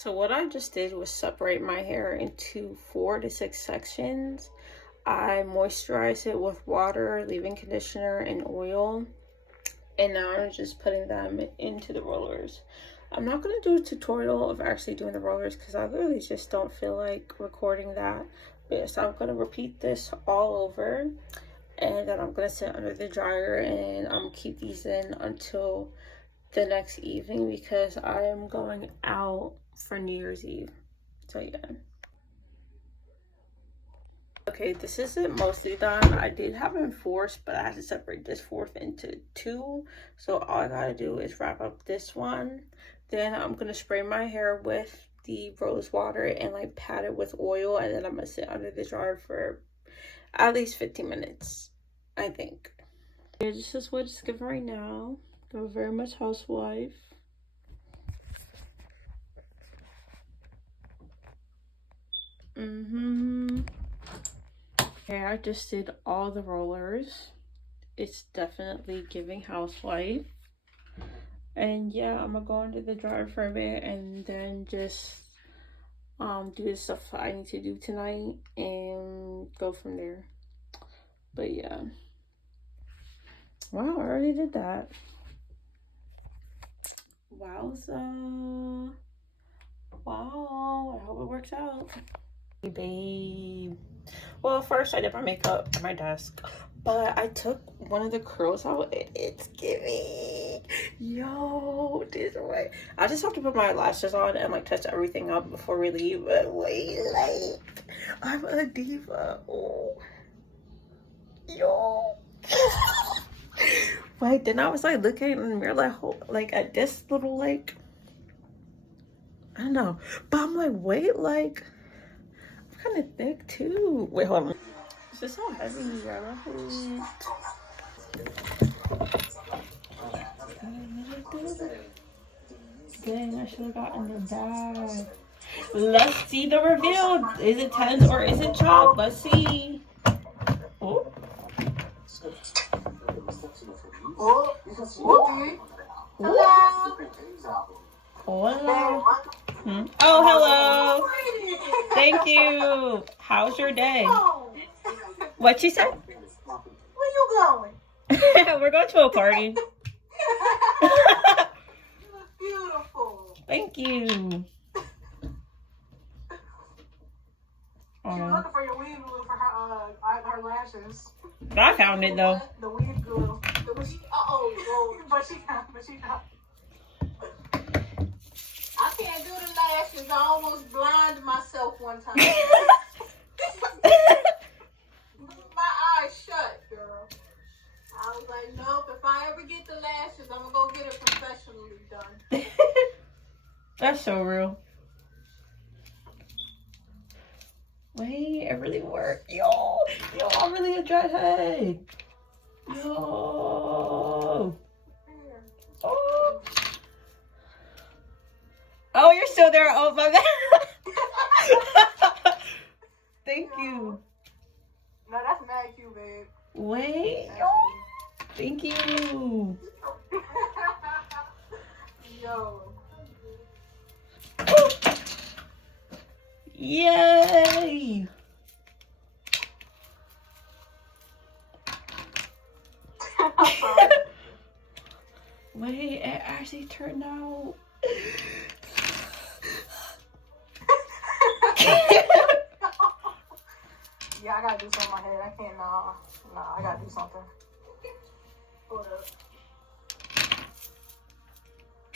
So what I just did was separate my hair into 4 to 6 sections. I moisturized it with water, leave-in conditioner, and oil. And now I'm just putting them into the rollers. I'm not going to do a tutorial of actually doing the rollers because I literally just don't feel like recording that. But yeah, so I'm going to repeat this all over. And then I'm going to sit under the dryer and keep these in until the next evening because I am going out for New Year's Eve. So yeah. Okay, this isn't mostly done. I did have them forced, but I had to separate this fourth into 2. So all I gotta do is wrap up this one. Then I'm gonna spray my hair with the rose water and like pat it with oil, and then I'm gonna sit under the dryer for at least 15 minutes, I think. Yeah, this is what it's giving right now. I'm very much housewife. Okay, I just did all the rollers. It's definitely giving housewife. And yeah, I'm gonna go under the dryer for a bit and then just do the stuff I need to do tonight and go from there. But yeah. Wow, I already did that. Wowza. Wow, I hope it works out. Hey, babe. Well, first I did my makeup at my desk, but I took one of the curls out and it's giving. Yo, this way. I just have to put my lashes on and like touch everything up before we leave. But wait, like, I'm a diva. Oh, yo. Like, then I was like looking in the mirror like at this little like, I don't know, but I'm like, wait, like, I'm kind of thick too. Wait, hold on. It's just so heavy. I love it. Dang, I should have gotten the bag. Let's see the reveal. Is it tens or is it chalk? Let's see. Oh. Oh. Hello. Hola. Oh, hello. Thank you. How's your day? What she said? Where you going? We're going to a party. You look beautiful. Thank you. She was looking for your weave glue for her lashes. I found it though. The weave glue. But she got. I can't do the lashes. I almost blinded myself one time. My eyes shut, girl. I was like, nope, if I ever get the lashes, I'm gonna go get it professionally done. That's so real. Wait, it really worked. Yo, I'm really a dreadhead. Yo. Oh. Oh, you're still there. Oh, my bad. Thank you. No, that's mad cute, babe. Wait. Yo. Thank you. Yo. Yay. Wait, it actually turned out. Yeah, I gotta do something in my head. I can't, I gotta do something. Hold up.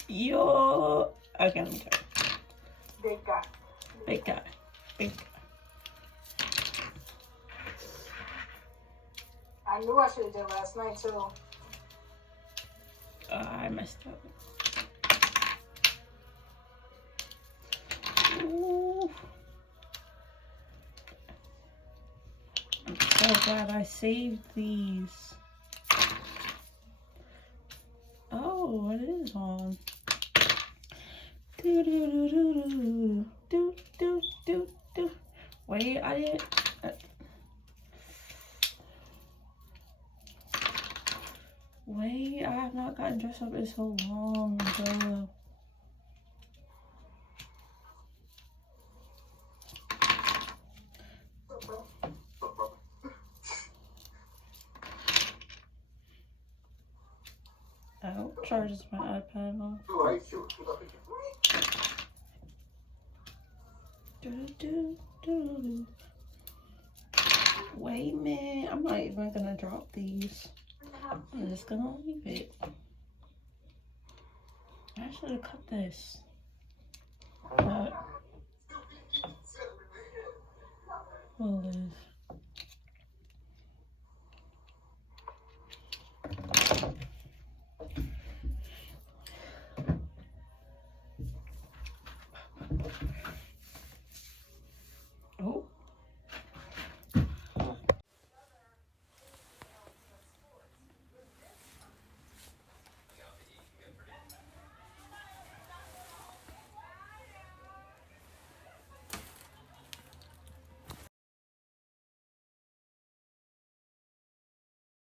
Yo. Okay, let me try. Big guy. Big guy. Big guy. I knew I should have done last night, too. I messed up. Ooh. I'm so glad I saved these. Oh, it is on. Do do do do do do do do. Wait, I didn't. Wait, I have not gotten dressed up in so long. charges my iPad off. Wait a minute, I'm not even gonna drop these. I'm just gonna leave it. I should have cut this. But we'll live.